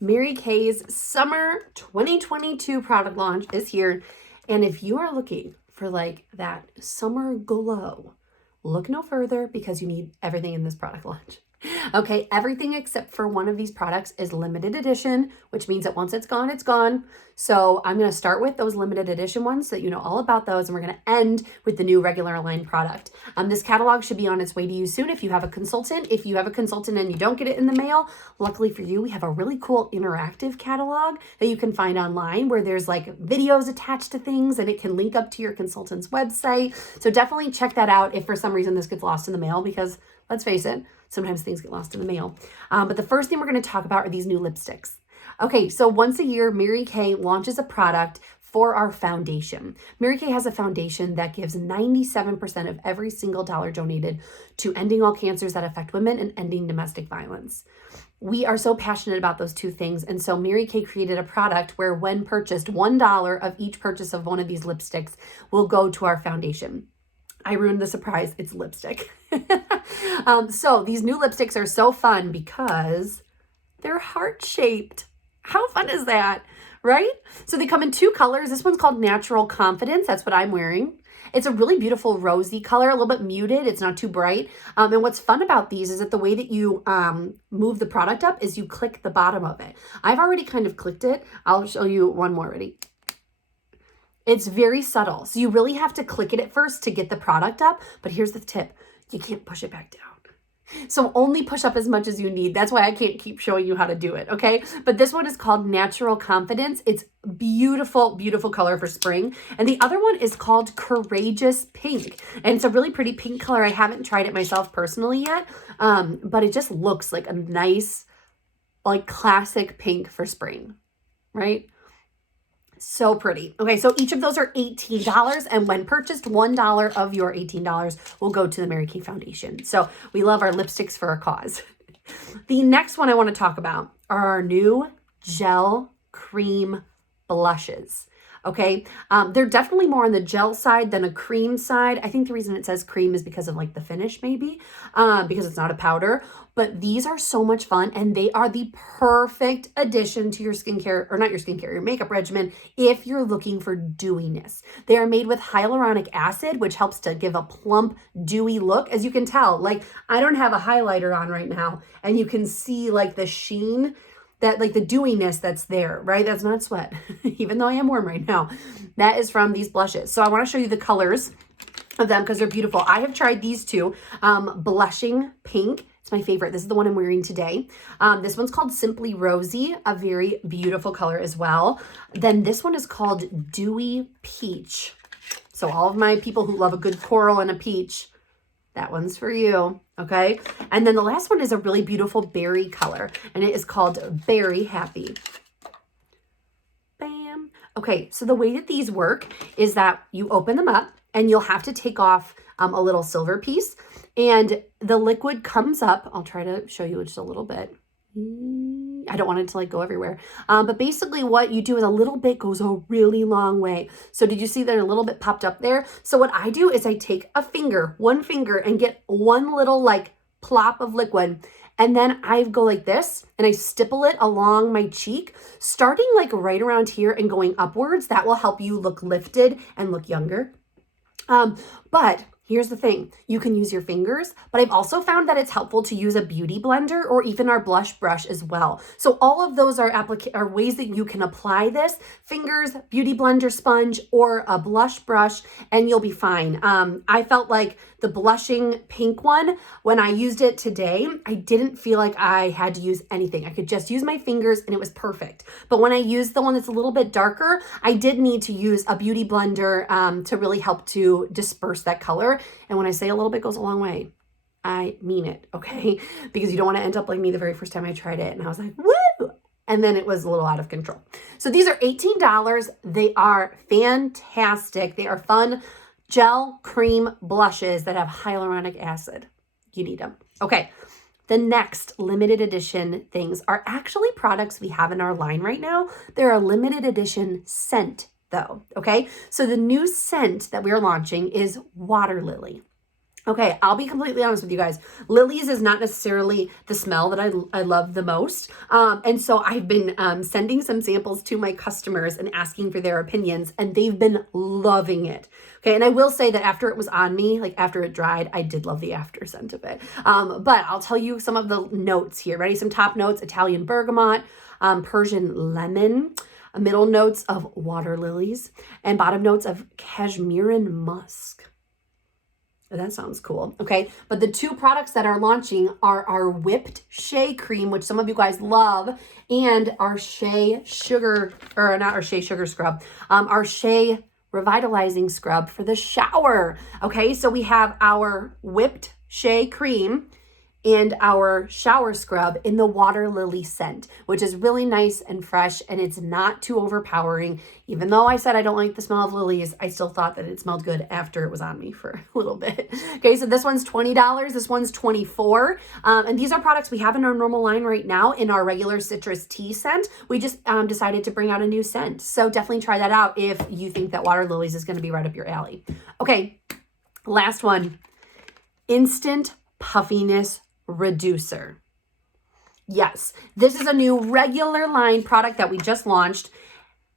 Mary Kay's summer 2022 product launch is here. And if you are looking for like that summer glow, look no further because you need everything in this product launch. Okay, everything except for one of these products is limited edition, which means that once it's gone, it's gone. So I'm going to start with those limited edition ones so that you know all about those, and we're going to end with the new regular line product. This catalog should be on its way to you soon if you have a consultant. If you have a consultant and you don't get it in the mail, luckily for you, we have a really cool interactive catalog that you can find online where there's like videos attached to things and it can link up to your consultant's website. So definitely check that out if for some reason this gets lost in the mail, because let's face it, sometimes things get lost in the mail. But the first thing we're going to talk about are these new lipsticks. Okay, so once a year, Mary Kay launches a product for our foundation. Mary Kay has a foundation that gives 97% of every single dollar donated to ending all cancers that affect women and ending domestic violence. We are so passionate about those two things. And so Mary Kay created a product where when purchased, $1 of each purchase of one of these lipsticks will go to our foundation. I ruined the surprise. It's lipstick. So these new lipsticks are so fun because they're heart-shaped. How fun is that, right? So they come in two colors. This one's called Natural Confidence. That's what I'm wearing. It's a really beautiful rosy color, a little bit muted. It's not too bright. And what's fun about these is that the way that you move the product up is you click the bottom of it. I've already kind of clicked it. I'll show you one more. Ready? It's very subtle. So you really have to click it at first to get the product up. But here's the tip. You can't push it back down. So only push up as much as you need. That's why I can't keep showing you how to do it, okay? But this one is called Natural Confidence. It's beautiful, beautiful color for spring. And the other one is called Courageous Pink. And it's a really pretty pink color. I haven't tried it myself personally yet, but it just looks like a nice, like classic pink for spring, right? So pretty. Okay, so each of those are $18, and when purchased, $1 of your $18 will go to the Mary Kay Foundation. So we love our lipsticks for a cause. The next one I want to talk about are our new gel cream blushes. Okay, they're definitely more on the gel side than a cream side. I think the reason it says cream is because of like the finish maybe, because it's not a powder. But these are so much fun, and they are the perfect addition to your skincare, or not your skincare, your makeup regimen, if you're looking for dewiness. They are made with hyaluronic acid, which helps to give a plump, dewy look. As you can tell, like I don't have a highlighter on right now, and you can see like the sheen, that like the dewiness that's there, right? That's not sweat, even though I am warm right now. That is from these blushes. So I want to show you the colors of them because they're beautiful. I have tried these two. Blushing Pink. It's my favorite. This is the one I'm wearing today. This one's called Simply Rosy, a very beautiful color as well. Then this one is called Dewy Peach. So all of my people who love a good coral and a peach, that one's for you, okay? And then the last one is a really beautiful berry color, and it is called Berry Happy. Bam. Okay, so the way that these work is that you open them up, and you'll have to take off a little silver piece, and the liquid comes up. I'll try to show you just a little bit. I don't want it to like go everywhere. But basically what you do is a little bit goes a really long way. So did you see that a little bit popped up there? So what I do is I take a finger, one finger, and get one little like plop of liquid. And then I go like this and I stipple it along my cheek, starting like right around here and going upwards. That will help you look lifted and look younger. But here's the thing, you can use your fingers, but I've also found that it's helpful to use a beauty blender or even our blush brush as well. So all of those are ways that you can apply this: fingers, beauty blender, sponge, or a blush brush, and you'll be fine. I felt like the Blushing Pink one, when I used it today, I didn't feel like I had to use anything. I could just use my fingers and it was perfect. But when I used the one that's a little bit darker, I did need to use a beauty blender to really help to disperse that color. And when I say a little bit goes a long way, I mean it, okay? Because you don't want to end up like me the very first time I tried it. And I was like, woo! And then it was a little out of control. So these are $18. They are fantastic. They are fun gel cream blushes that have hyaluronic acid. You need them. Okay. The next limited edition things are actually products we have in our line right now. They're a limited edition scent though, okay? So the new scent that we're launching is Water Lily. Okay, I'll be completely honest with you guys. Lilies is not necessarily the smell that I love the most. And so I've been sending some samples to my customers and asking for their opinions, and they've been loving it. Okay, and I will say that after it was on me, like after it dried, I did love the after scent of it. But I'll tell you some of the notes here. Ready? Some top notes: Italian bergamot, Persian lemon, middle notes of water lilies, and bottom notes of cashmeran musk. That sounds cool. Okay. But the two products that are launching are our whipped shea cream, which some of you guys love, and our shea sugar, or not our shea sugar scrub, our shea revitalizing scrub for the shower. Okay. So we have our whipped shea cream and our shower scrub in the water lily scent, which is really nice and fresh, and it's not too overpowering. Even though I said I don't like the smell of lilies, I still thought that it smelled good after it was on me for a little bit. Okay, so this one's $20, this one's $24. And these are products we have in our normal line right now in our regular citrus tea scent. We just decided to bring out a new scent. So definitely try that out if you think that water lilies is gonna be right up your alley. Okay, last one, instant puffiness reducer. Yes, this is a new regular line product that we just launched,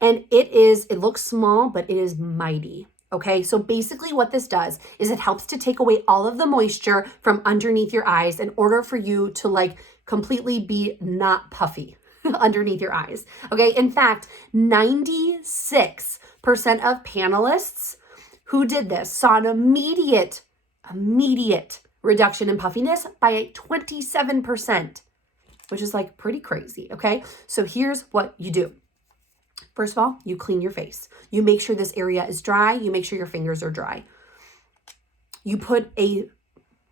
and it looks small, but it is mighty. Okay, so basically what this does is it helps to take away all of the moisture from underneath your eyes in order for you to like completely be not puffy underneath your eyes. Okay, in fact, 96% of panelists who did this saw an immediate reduction in puffiness by 27%, which is like pretty crazy. Okay, so here's what you do. First of all, you clean your face. You make sure this area is dry. You make sure your fingers are dry. You put a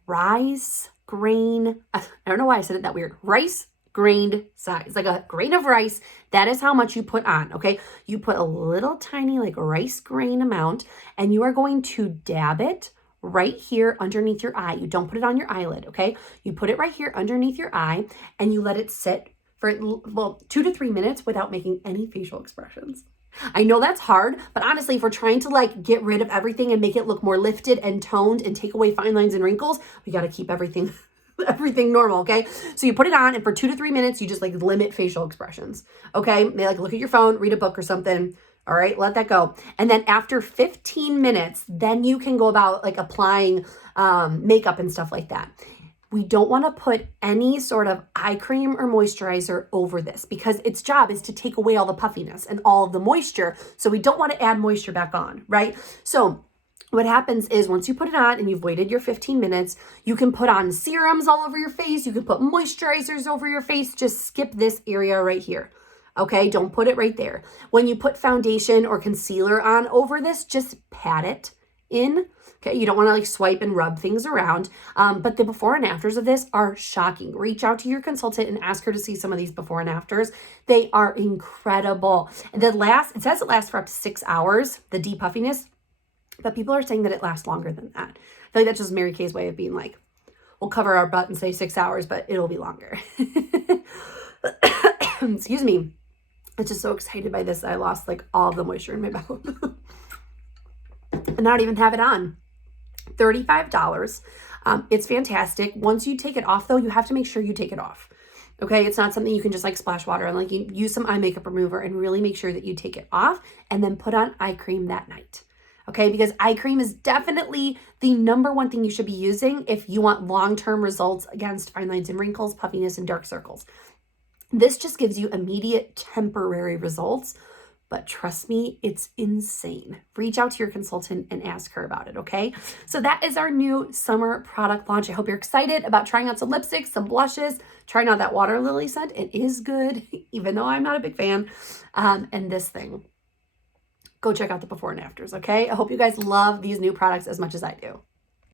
rice grain, I don't know why I said it that weird, rice grained size, like a grain of rice. That is how much you put on, okay? You put a little tiny like rice grain amount, and you are going to dab it right here underneath your eye. You don't put it on your eyelid, okay? You put it right here underneath your eye, and you let it sit for, well, 2 to 3 minutes without making any facial expressions. I know that's hard, but honestly, if we're trying to like get rid of everything and make it look more lifted and toned and take away fine lines and wrinkles, we got to keep everything normal, okay? So you put it on, and for 2 to 3 minutes, you just like limit facial expressions, okay? Maybe like look at your phone, read a book or something. All right, let that go. And then after 15 minutes, then you can go about like applying makeup and stuff like that. We don't want to put any sort of eye cream or moisturizer over this because its job is to take away all the puffiness and all of the moisture. So we don't want to add moisture back on, right? So what happens is once you put it on and you've waited your 15 minutes, you can put on serums all over your face. You can put moisturizers over your face. Just skip this area right here. Okay, don't put it right there. When you put foundation or concealer on over this, just pat it in. Okay, you don't want to like swipe and rub things around. But the before and afters of this are shocking. Reach out to your consultant and ask her to see some of these before and afters. They are incredible. And it says it lasts for up to 6 hours, the depuffiness, but people are saying that it lasts longer than that. I feel like that's just Mary Kay's way of being like, we'll cover our butt and say 6 hours, but it'll be longer. Excuse me. I'm just so excited by this. I lost like all of the moisture in my mouth. And I don't even have it on. $35. It's fantastic. Once you take it off though, you have to make sure you take it off. Okay, it's not something you can just like splash water on. Like you use some eye makeup remover and really make sure that you take it off and then put on eye cream that night. Okay, because eye cream is definitely the #1 thing you should be using if you want long-term results against fine lines and wrinkles, puffiness, and dark circles. This just gives you immediate temporary results, but trust me, it's insane. Reach out to your consultant and ask her about it, okay? So that is our new summer product launch. I hope you're excited about trying out some lipsticks, some blushes, trying out that water lily scent. It is good, even though I'm not a big fan. And this thing, go check out the before and afters, okay? I hope you guys love these new products as much as I do.